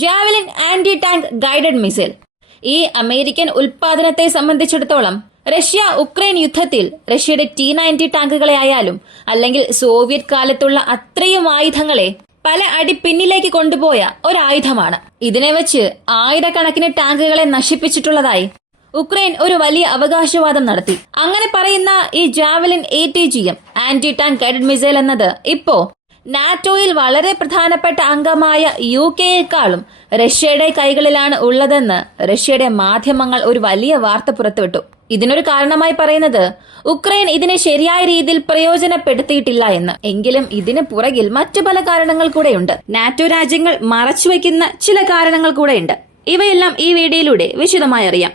Javelin anti tank guided missile. ഈ American ഉൽപാദനത്തെ സംബന്ധിച്ചിടത്തോളം റഷ്യ ഉക്രൈൻ യുദ്ധത്തിൽ റഷ്യയുടെ T-90 ടാങ്കുകളെ ആയാലും അല്ലെങ്കിൽ സോവിയറ്റ് കാലത്തുള്ള അത്രയും ആയുധങ്ങളെ പല അടി പിന്നിലേക്ക് കൊണ്ടുപോയ ഒരായുധമാണ്. ഇതിനെ വെച്ച് ആയിരക്കണക്കിന് ടാങ്കുകളെ നശിപ്പിച്ചിട്ടുള്ളതായി ഉക്രൈൻ ഒരു വലിയ അവകാശവാദം നടത്തി. അങ്ങനെ പറയുന്ന ഈ javelin ATGM anti tank guided missile എന്നത് ഇപ്പോ നാറ്റോയിൽ വളരെ പ്രധാനപ്പെട്ട അംഗമായ UK-യെക്കാളും റഷ്യയുടെ കൈകളിലാണ് ഉള്ളതെന്ന് റഷ്യയുടെ മാധ്യമങ്ങൾ ഒരു വലിയ വാർത്ത പുറത്തുവിട്ടു. ഇതിനൊരു കാരണമായി പറയുന്നത് ഉക്രൈൻ ഇതിനെ ശരിയായ രീതിയിൽ പ്രയോജനപ്പെടുത്തിയിട്ടില്ല എന്ന്. എങ്കിലും ഇതിന് പുറകിൽ മറ്റു പല കാരണങ്ങൾ കൂടെയുണ്ട്. നാറ്റോ രാജ്യങ്ങൾ മറച്ചുവെക്കുന്ന ചില കാരണങ്ങൾ കൂടെയുണ്ട്. ഇവയെല്ലാം ഈ വീഡിയോയിലൂടെ വിശദമായി അറിയാം.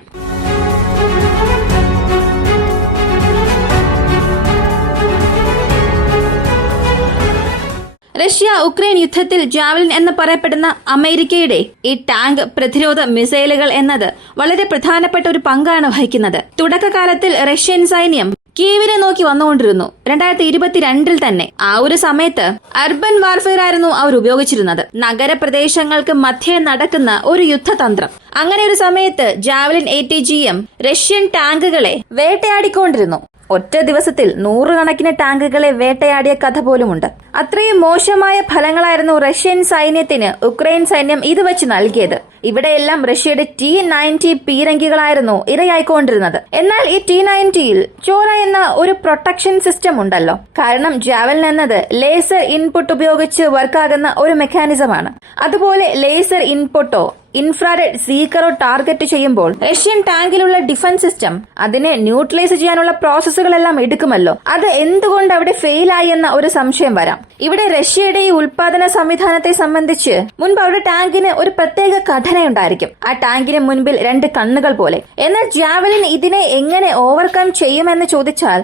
റഷ്യ ഉക്രൈൻ യുദ്ധത്തിൽ ജാവലിൻ എന്ന് പറയപ്പെടുന്ന അമേരിക്കയുടെ ഈ ടാങ്ക് പ്രതിരോധ മിസൈലുകൾ എന്നത് വളരെ പ്രധാനപ്പെട്ട ഒരു പങ്കാണ് വഹിക്കുന്നത്. തുടക്കകാലത്തിൽ റഷ്യൻ സൈന്യം കീവിനെ നോക്കി വന്നുകൊണ്ടിരുന്നു. 2022 തന്നെ. ആ ഒരു സമയത്ത് അർബൻ വാർഫെയർ ആയിരുന്നു അവർ ഉപയോഗിച്ചിരുന്നത്. നഗരപ്രദേശങ്ങൾക്ക് മധ്യേ നടക്കുന്ന ഒരു യുദ്ധതന്ത്രം. അങ്ങനെ ഒരു സമയത്ത് ജാവലിൻ ATGM റഷ്യൻ ടാങ്കുകളെ വേട്ടയാടിക്കൊണ്ടിരുന്നു. ഒറ്റ ദിവസത്തിൽ 100 കണക്കിന് ടാങ്കുകളെ വേട്ടയാടിയ കഥ പോലുമുണ്ട്. അത്രയും മോശമായ ഫലങ്ങളായിരുന്നു റഷ്യൻ സൈന്യത്തിന് ഉക്രൈൻ സൈന്യം ഇത് വെച്ച് നൽകിയത്. ഇവിടെയെല്ലാം റഷ്യയുടെ T-90 പീരങ്കികളായിരുന്നു ഇരയായിക്കൊണ്ടിരുന്നത്. എന്നാൽ ഈ T-90യിൽ ചോര എന്ന ഒരു പ്രൊട്ടക്ഷൻ സിസ്റ്റം ഉണ്ടല്ലോ. കാരണം ജാവലിൻ എന്നത് ലേസർ ഇൻപുട്ട് ഉപയോഗിച്ച് വർക്കാകുന്ന ഒരു മെക്കാനിസമാണ്. അതുപോലെ ലേസർ ഇൻപുട്ടോ ഇൻഫ്രാറെഡ് സീക്കറോ ടാർഗറ്റ് ചെയ്യുമ്പോൾ റഷ്യൻ ടാങ്കിലുള്ള ഡിഫൻസ് സിസ്റ്റം അതിനെ ന്യൂട്രലൈസ് ചെയ്യാനുള്ള പ്രോസസ്സുകളെല്ലാം എടുക്കുമല്ലോ. അത് എന്തുകൊണ്ട് അവിടെ ഫെയിലായി എന്ന ഒരു സംശയം വരാം. ഇവിടെ റഷ്യയുടെ ഈ ഉൽപാദന സംവിധാനത്തെ സംബന്ധിച്ച് മുൻപ് അവരുടെ ടാങ്കിന് ഒരു പ്രത്യേക ഘടനയുണ്ടായിരിക്കും. ആ ടാങ്കിന് മുൻപിൽ 2 കണ്ണുകൾ പോലെ. എന്നാൽ ജാവലിൻ ഇതിനെ എങ്ങനെ ഓവർകം ചെയ്യുമെന്ന് ചോദിച്ചാൽ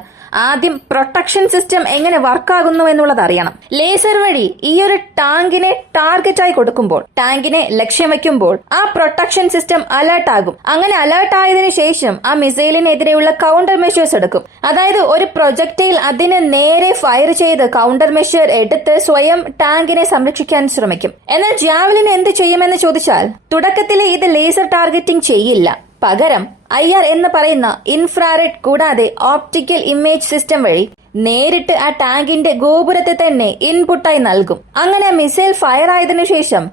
ആദ്യം പ്രൊട്ടക്ഷൻ സിസ്റ്റം എങ്ങനെ വർക്കാകുന്നു എന്നുള്ളത് അറിയണം. ലേസർ വഴി ഈ ഒരു ടാങ്കിനെ ടാർഗറ്റായി കൊടുക്കുമ്പോൾ, ടാങ്കിനെ ലക്ഷ്യം വെക്കുമ്പോൾ ആ പ്രൊട്ടക്ഷൻ സിസ്റ്റം അലേർട്ട് ആകും. അങ്ങനെ അലേർട്ട് ആയതിനു ശേഷം ആ മിസൈലിനെതിരെയുള്ള കൗണ്ടർ മെഷേഴ്സ് എടുക്കും. അതായത് ഒരു പ്രൊജക്ടൈൽ അതിന് നേരെ ഫയർ ചെയ്ത് കൗണ്ടർ മെഷർ എടുത്ത് സ്വയം ടാങ്കിനെ സംരക്ഷിക്കാൻ ശ്രമിക്കും. എന്നാൽ ജാവലിൻ എന്ത് ചെയ്യുമെന്ന് ചോദിച്ചാൽ തുടക്കത്തിലെ ഇത് ലേസർ ടാർഗറ്റിംഗ് ചെയ്യില്ല. പകരം IR എന്ന് പറയുന്ന ഇൻഫ്രാറെഡ് കൂടാതെ ഓപ്റ്റിക്കൽ ഇമേജ് സിസ്റ്റം വഴി നേരിട്ട് ആ ടാങ്കിന്റെ ഗോപുരത്തെ തന്നെ ഇൻപുട്ടായി നൽകും. അങ്ങനെ മിസൈൽ ഫയർ ആയതിനു ശേഷം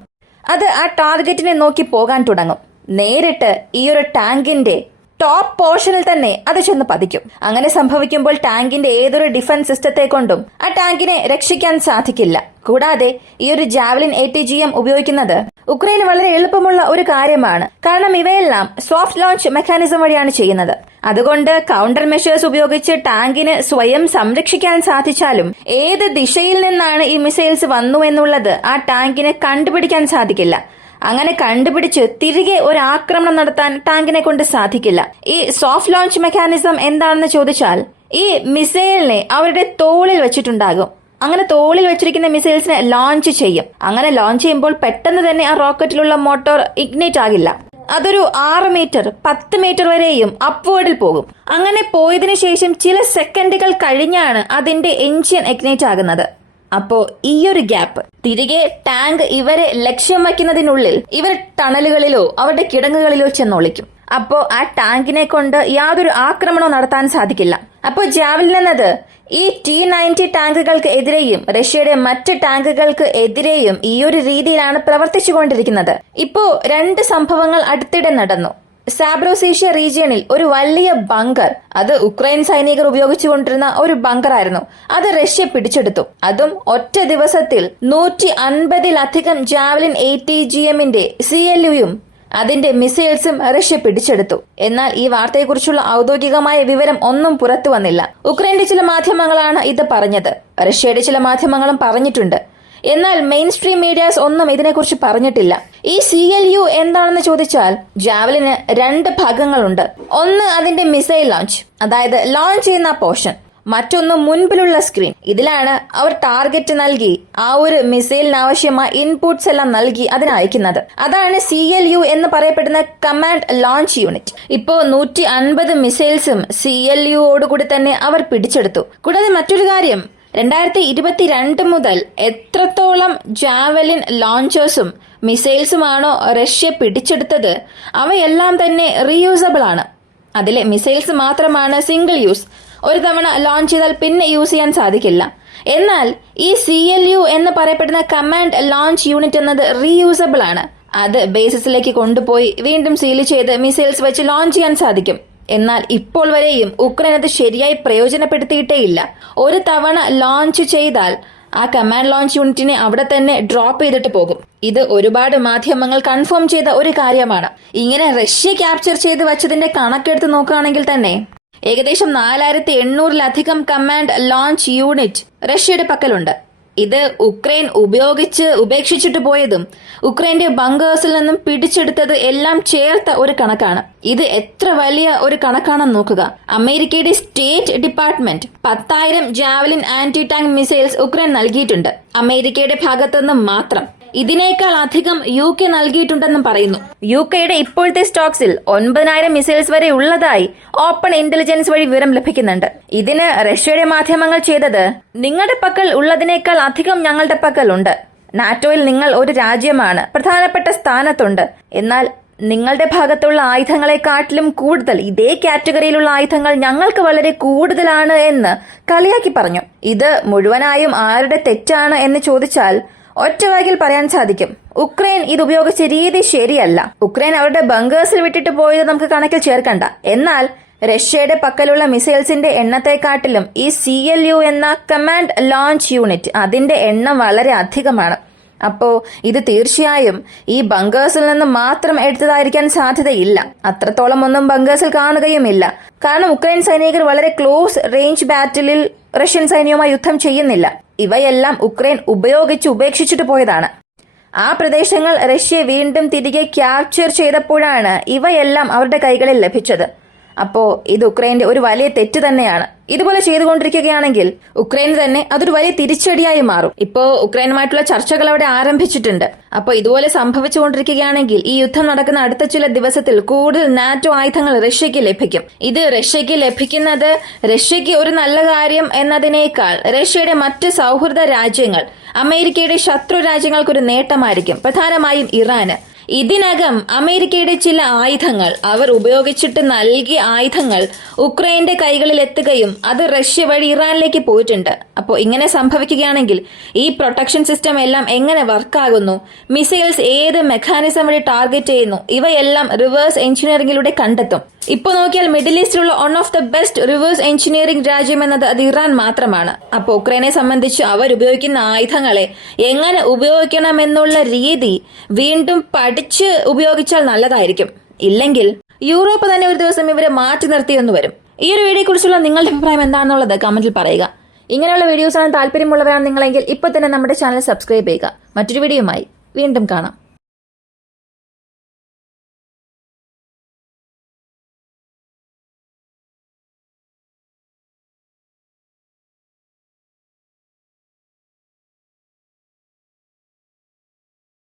അത് ആ ടാർഗറ്റിനെ നോക്കി പോകാൻ തുടങ്ങും. നേരിട്ട് ഈ ഒരു ടാങ്കിന്റെ ടോപ്പ് പോർഷനിൽ തന്നെ അത് ചെന്ന് പതിക്കും. അങ്ങനെ സംഭവിക്കുമ്പോൾ ടാങ്കിന്റെ ഏതൊരു ഡിഫൻസ് സിസ്റ്റത്തെ കൊണ്ടും ആ ടാങ്കിനെ രക്ഷിക്കാൻ സാധിക്കില്ല. കൂടാതെ ഈ ഒരു ജാവലിൻ ATGM ഉപയോഗിക്കുന്നത് ഉക്രൈന് വളരെ എളുപ്പമുള്ള ഒരു കാര്യമാണ്. കാരണം ഇവയെല്ലാം സോഫ്റ്റ് ലോഞ്ച് മെക്കാനിസം വഴിയാണ് ചെയ്യുന്നത്. അതുകൊണ്ട് കൗണ്ടർ മെഷേഴ്സ് ഉപയോഗിച്ച് ടാങ്കിന് സ്വയം സംരക്ഷിക്കാൻ സാധിച്ചാലും ഏത് ദിശയിൽ നിന്നാണ് ഈ മിസൈൽസ് വന്നു എന്നുള്ളത് ആ ടാങ്കിന് കണ്ടുപിടിക്കാൻ സാധിക്കില്ല. അങ്ങനെ കണ്ടുപിടിച്ച് തിരികെ ഒരു ആക്രമണം നടത്താൻ ടാങ്കിനെ കൊണ്ട് സാധിക്കില്ല. ഈ സോഫ്റ്റ് ലോഞ്ച് മെക്കാനിസം എന്താണെന്ന് ചോദിച്ചാൽ ഈ മിസൈലിനെ അവരുടെ തോളിൽ വെച്ചിട്ടുണ്ടാകും. അങ്ങനെ തോളിൽ വെച്ചിരിക്കുന്ന മിസൈൽസിനെ ലോഞ്ച് ചെയ്യും. അങ്ങനെ ലോഞ്ച് ചെയ്യുമ്പോൾ പെട്ടെന്ന് തന്നെ ആ റോക്കറ്റിലുള്ള മോട്ടോർ ഇഗ്നൈറ്റ് ആകില്ല. അതൊരു 6 മീറ്റർ 10 മീറ്റർ വരെയും അപ്വേർഡിൽ പോകും. അങ്ങനെ പോയതിനു ശേഷം ചില സെക്കൻഡുകൾ കഴിഞ്ഞാണ് അതിന്റെ എഞ്ചിൻ ഇഗ്നൈറ്റ് ആകുന്നത്. അപ്പോ ഈ ഒരു ഗ്യാപ്പ് തിരികെ ടാങ്ക് ഇവരെ ലക്ഷ്യം വയ്ക്കുന്നതിനുള്ളിൽ ഇവർ ടണലുകളിലോ അവരുടെ കിടങ്ങുകളിലോ ചെന്നൊളിക്കും. അപ്പോ ആ ടാങ്കിനെ കൊണ്ട് യാതൊരു ആക്രമണവും നടത്താൻ സാധിക്കില്ല. അപ്പോ ജാവലിൻ എന്നത് ഈ T-90 ടാങ്കുകൾക്ക് എതിരെയും റഷ്യയുടെ മറ്റ് ടാങ്കുകൾക്ക് എതിരെയും ഈ ഒരു രീതിയിലാണ് പ്രവർത്തിച്ചുകൊണ്ടിരിക്കുന്നത്. ഇപ്പോ 2 സംഭവങ്ങൾ അടുത്തിടെ നടന്നു. സാബ്രോസീഷ്യ റീജിയണിൽ ഒരു വലിയ ബങ്കർ, അത് ഉക്രൈൻ സൈനികർ ഉപയോഗിച്ചുകൊണ്ടിരുന്ന ഒരു ബങ്കർ ആയിരുന്നു. അത് റഷ്യ പിടിച്ചെടുത്തു. അതും ഒറ്റ ദിവസത്തിൽ 150-ലധികം ജാവലിൻ ATGM-ന്റെ CLUയും അതിന്റെ മിസൈൽസും റഷ്യ പിടിച്ചെടുത്തു. എന്നാൽ ഈ വാർത്തയെക്കുറിച്ചുള്ള ഔദ്യോഗികമായ വിവരം ഒന്നും പുറത്തു വന്നില്ല. ഉക്രൈന്റെ ചില മാധ്യമങ്ങളാണ് ഇത് പറഞ്ഞത്. റഷ്യയുടെ ചില മാധ്യമങ്ങളും പറഞ്ഞിട്ടുണ്ട്. എന്നാൽ മെയിൻ സ്ട്രീം മീഡിയാസ് ഒന്നും ഇതിനെക്കുറിച്ച് പറഞ്ഞിട്ടില്ല. ഈ CLU എന്താണെന്ന് ചോദിച്ചാൽ ജാവലിന് 2 ഭാഗങ്ങളുണ്ട്. ഒന്ന് അതിന്റെ മിസൈൽ ലോഞ്ച്, അതായത് ലോഞ്ച് ചെയ്യുന്ന പോർഷൻ. മറ്റൊന്ന് മുൻപിലുള്ള സ്ക്രീൻ. ഇതിലാണ് അവർ ടാർഗറ്റ് നൽകി ആ ഒരു മിസൈലിന് ആവശ്യമായ ഇൻപുട്സ് എല്ലാം നൽകി അതിന് അയക്കുന്നത്. അതാണ് CLU എന്ന് പറയപ്പെടുന്ന കമാൻഡ് ലോഞ്ച് യൂണിറ്റ്. ഇപ്പോ 150 മിസൈൽസും CLUയോടുകൂടി തന്നെ അവർ പിടിച്ചെടുത്തു. കൂടാതെ മറ്റൊരു കാര്യം, 2022 മുതൽ എത്രത്തോളം ജാവലിൻ ലോഞ്ചേഴ്സും മിസൈൽസുമാണോ റഷ്യ പിടിച്ചെടുത്തത് അവയെല്ലാം തന്നെ റീയൂസബിൾ ആണ്. അതിലെ മിസൈൽസ് മാത്രമാണ് സിംഗിൾ യൂസ്, ഒരു തവണ ലോഞ്ച് ചെയ്താൽ പിന്നെ യൂസ് ചെയ്യാൻ സാധിക്കില്ല. എന്നാൽ ഈ CLU എന്ന് പറയപ്പെടുന്ന കമാൻഡ് ലോഞ്ച് യൂണിറ്റ് എന്നത് റീയൂസബിൾ ആണ്. അത് ബേസിസിലേക്ക് കൊണ്ടുപോയി വീണ്ടും സീൽ ചെയ്ത് മിസൈൽസ് വെച്ച് ലോഞ്ച് ചെയ്യാൻ സാധിക്കും. എന്നാൽ ഇപ്പോൾ വരെയും ഉക്രൈൻ അത് ശരിയായി പ്രയോജനപ്പെടുത്തിയിട്ടേയില്ല. ഒരു തവണ ലോഞ്ച് ചെയ്താൽ ആ കമാൻഡ് ലോഞ്ച് യൂണിറ്റിനെ അവിടെ തന്നെ ഡ്രോപ്പ് ചെയ്തിട്ട് പോകും. ഇത് ഒരുപാട് മാധ്യമങ്ങൾ കൺഫേം ചെയ്ത ഒരു കാര്യമാണ്. ഇങ്ങനെ റഷ്യ ക്യാപ്ചർ ചെയ്ത് വച്ചതിന്റെ കണക്കെടുത്ത് നോക്കുകയാണെങ്കിൽ തന്നെ ഏകദേശം 4800-ലധികം കമാൻഡ് ലോഞ്ച് യൂണിറ്റ് റഷ്യയുടെ പക്കലുണ്ട്. ഇത് ഉക്രൈൻ ഉപേക്ഷിച്ചിട്ട് പോയതും ഉക്രൈന്റെ ബങ്കേഴ്സിൽ നിന്നും പിടിച്ചെടുത്തത് എല്ലാം ചേർത്ത ഒരു കണക്കാണ്. ഇത് എത്ര വലിയ ഒരു കണക്കാണെന്ന് നോക്കുക. അമേരിക്കയുടെ state department 10,000 javelin anti tank missiles Ukraine നൽകിയിട്ടുണ്ട്. അമേരിക്കയുടെ ഭാഗത്തുനിന്ന് മാത്രം. ഇതിനേക്കാൾ അധികം UK നൽകിയിട്ടുണ്ടെന്നും പറയുന്നു. UKയുടെ ഇപ്പോഴത്തെ സ്റ്റോക്സിൽ 9,000 മിസൈൽസ് വരെ ഉള്ളതായി ഓപ്പൺ ഇന്റലിജൻസ് വഴി വിവരം ലഭിക്കുന്നുണ്ട്. ഇതിന് റഷ്യയുടെ മാധ്യമങ്ങൾ ചെയ്തത്, നിങ്ങളുടെ പക്കൽ ഉള്ളതിനേക്കാൾ അധികം ഞങ്ങളുടെ പക്കൽ ഉണ്ട്. നാറ്റോയിൽ നിങ്ങൾ ഒരു രാജ്യമാണ്, പ്രധാനപ്പെട്ട സ്ഥാനത്തുണ്ട്. എന്നാൽ നിങ്ങളുടെ ഭാഗത്തുള്ള ആയുധങ്ങളെക്കാട്ടിലും കൂടുതൽ ഇതേ കാറ്റഗറിയിലുള്ള ആയുധങ്ങൾ ഞങ്ങൾക്ക് വളരെ കൂടുതലാണ് എന്ന് കളിയാക്കി പറഞ്ഞു. ഇത് മുഴുവനായും ആരുടെ തെറ്റാണ് എന്ന് ചോദിച്ചാൽ ഒറ്റ വാക്കിൽ പറയാൻ സാധിക്കും, ഉക്രൈൻ ഇത് ഉപയോഗിച്ച രീതി ശരിയല്ല. ഉക്രൈൻ അവരുടെ ബങ്കേഴ്സിൽ വിട്ടിട്ട് പോയത് നമുക്ക് കണക്കിൽ ചേർക്കണ്ട. എന്നാൽ റഷ്യയുടെ പക്കലുള്ള മിസൈൽസിന്റെ എണ്ണത്തെക്കാട്ടിലും ഈ CLU എന്ന കമാൻഡ് ലോഞ്ച് യൂണിറ്റ് അതിന്റെ എണ്ണം വളരെ അധികമാണ്. അപ്പോ ഇത് തീർച്ചയായും ഈ ബങ്കേഴ്സിൽ നിന്ന് മാത്രം എടുത്തതായിരിക്കാൻ സാധ്യതയില്ല. അത്രത്തോളം ഒന്നും ബങ്കേഴ്സിൽ കാണുകയുമില്ല. കാരണം ഉക്രൈൻ സൈനികർ വളരെ ക്ലോസ് റേഞ്ച് ബാറ്റിലിൽ റഷ്യൻ സൈന്യവുമായി യുദ്ധം ചെയ്യുന്നില്ല. ഇവയെല്ലാം ഉക്രൈൻ ഉപേക്ഷിച്ചിട്ട് പോയതാണ്. ആ പ്രദേശങ്ങൾ റഷ്യ വീണ്ടും തിരികെ ക്യാപ്ചർ ചെയ്തപ്പോഴാണ് ഇവയെല്ലാം അവരുടെ കൈകളിൽ ലഭിച്ചത്. അപ്പോ ഇത് ഉക്രൈന്റെ ഒരു വലിയ തെറ്റ് തന്നെയാണ്. ഇതുപോലെ ചെയ്തുകൊണ്ടിരിക്കുകയാണെങ്കിൽ ഉക്രൈന് തന്നെ അതൊരു വലിയ തിരിച്ചടിയായി മാറും. ഇപ്പോ ഉക്രൈനുമായിട്ടുള്ള ചർച്ചകൾ അവിടെ ആരംഭിച്ചിട്ടുണ്ട്. അപ്പോൾ ഇതുപോലെ സംഭവിച്ചുകൊണ്ടിരിക്കുകയാണെങ്കിൽ ഈ യുദ്ധം നടക്കുന്ന അടുത്ത ചില ദിവസത്തിൽ കൂടുതൽ നാറ്റോ ആയുധങ്ങൾ റഷ്യക്ക് ലഭിക്കും. ഇത് റഷ്യക്ക് ലഭിക്കുന്നത് റഷ്യക്ക് ഒരു നല്ല കാര്യം എന്നതിനേക്കാൾ റഷ്യയുടെ മറ്റ് സൗഹൃദ രാജ്യങ്ങൾ, അമേരിക്കയുടെ ശത്രു രാജ്യങ്ങൾക്കൊരു നേട്ടമായിരിക്കും. പ്രധാനമായും ഇറാന്. ഇതിനകം അമേരിക്കയുടെ ചില ആയുധങ്ങൾ, അവർ ഉപയോഗിച്ചിട്ട് നൽകിയ ആയുധങ്ങൾ ഉക്രൈന്റെ കൈകളിൽ എത്തുകയും അത് റഷ്യ വഴി ഇറാനിലേക്ക് പോയിട്ടുണ്ട്. അപ്പോൾ ഇങ്ങനെ സംഭവിക്കുകയാണെങ്കിൽ ഈ പ്രൊട്ടക്ഷൻ സിസ്റ്റം എല്ലാം എങ്ങനെ വർക്കാകുന്നു, മിസൈൽസ് ഏത് മെക്കാനിസം വഴി ടാർഗറ്റ് ചെയ്യുന്നു, ഇവയെല്ലാം റിവേഴ്സ് എഞ്ചിനീയറിംഗിലൂടെ കണ്ടെത്തും. ഇപ്പോൾ നോക്കിയാൽ മിഡിൽ ഈസ്റ്റിലുള്ള one of the best reverse engineering രാജ്യം എന്നത് അത് ഇറാൻ മാത്രമാണ്. അപ്പോൾ ഉക്രൈനെ സംബന്ധിച്ച് അവർ ഉപയോഗിക്കുന്ന ആയുധങ്ങളെ എങ്ങനെ ഉപയോഗിക്കണമെന്നുള്ള രീതി വീണ്ടും പഠിച്ച് ഉപയോഗിച്ചാൽ നല്ലതായിരിക്കും. ഇല്ലെങ്കിൽ യൂറോപ്പ് തന്നെ ഒരു ദിവസം ഇവരെ മാറ്റി നിർത്തിയെന്ന് വരും. ഈ ഒരു വീഡിയോയെ കുറിച്ചുള്ള നിങ്ങളുടെ അഭിപ്രായം എന്താണെന്നുള്ളത് കമന്റിൽ പറയുക. ഇങ്ങനെയുള്ള വീഡിയോസ് ആണ് താല്പര്യമുള്ളവരാണ് നിങ്ങളെങ്കിൽ ഇപ്പോൾ തന്നെ നമ്മുടെ ചാനൽ സബ്സ്ക്രൈബ് ചെയ്യുക. മറ്റൊരു വീഡിയോയുമായി വീണ്ടും കാണാം.